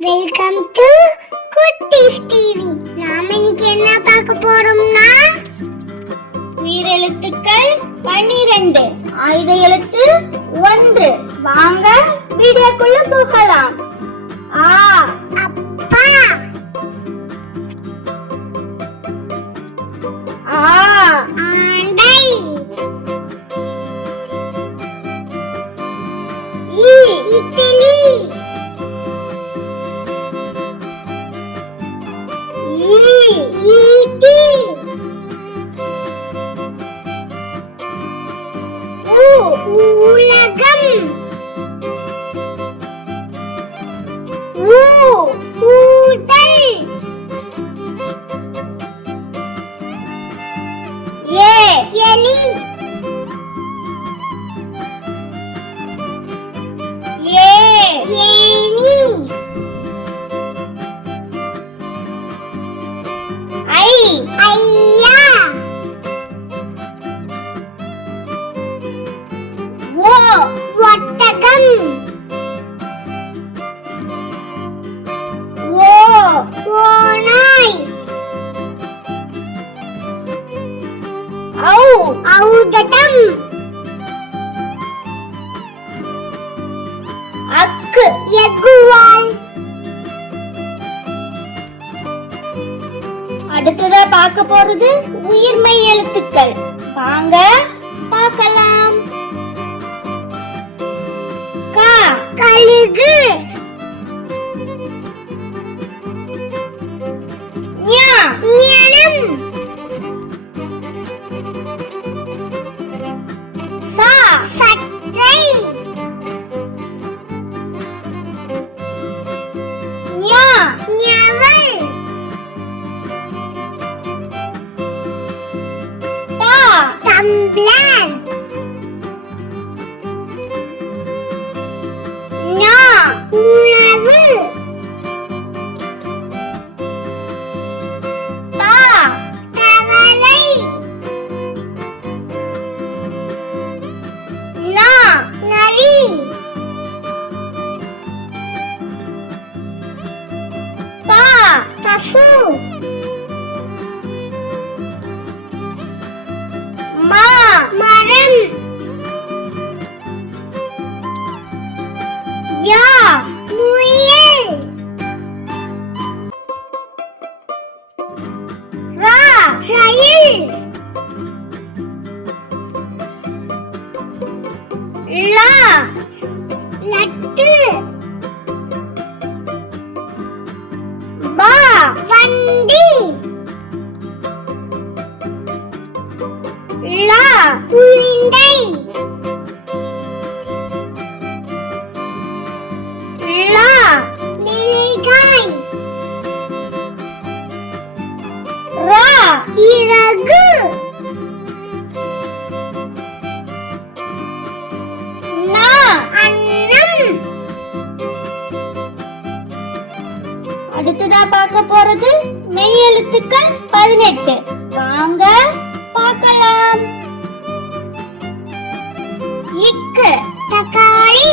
Welcome to குட்டீஸ் TV நாம இன்னைக்கு என்ன பார்க்க போறோம்னா? உயிரெழுத்துக்கள் பன்னிரண்டு ஆயுத எழுத்து ஒன்று. வாங்க வீடியோக்குள்ள போகலாம். ஆ you. ஔததம் அக்கு. எகுவால் அடுத்ததா பார்க்க போறது உயிர்மை எழுத்துக்கள். வாங்க பார்க்கலாம். கா. கழுகு. டம்ளர் ஞா உணவு தா தவளை நா நரி பா பசு ரயில். லா லட்டு. அடுத்ததா பார்க்க போறது மெய் எழுத்துக்கள் பதினெட்டு. வாங்க பார்க்கலாம். இக்கு. தக்காளி.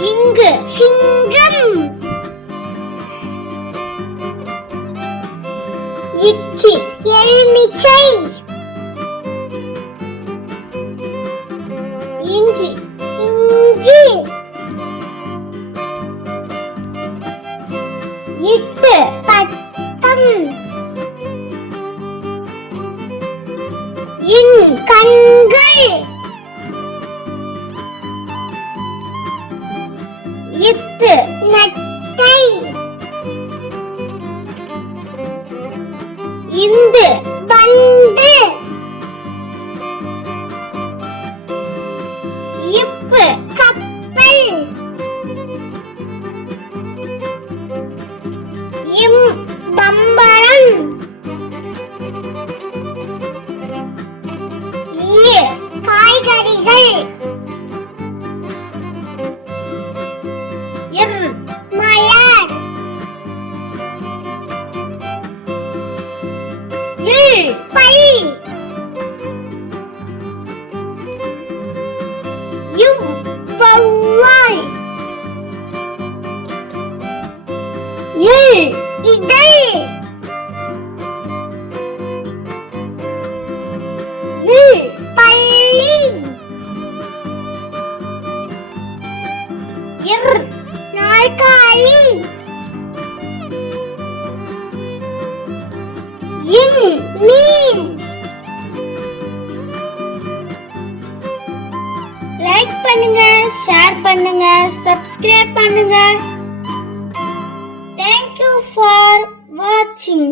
இங்கு. சிங்கம். இச்சி. எலுமிச்சை. இட்டு பத்தம். இன் கண்கள். இத்து இம் பம்பரம். காய்கறிகள். நாற்காலி. மீன். லைக் பண்ணுங்க ஷேர் பண்ணுங்க சப்ஸ்கிரைப் பண்ணுங்க. தேங்க்யூ ஃபார் வாட்சிங்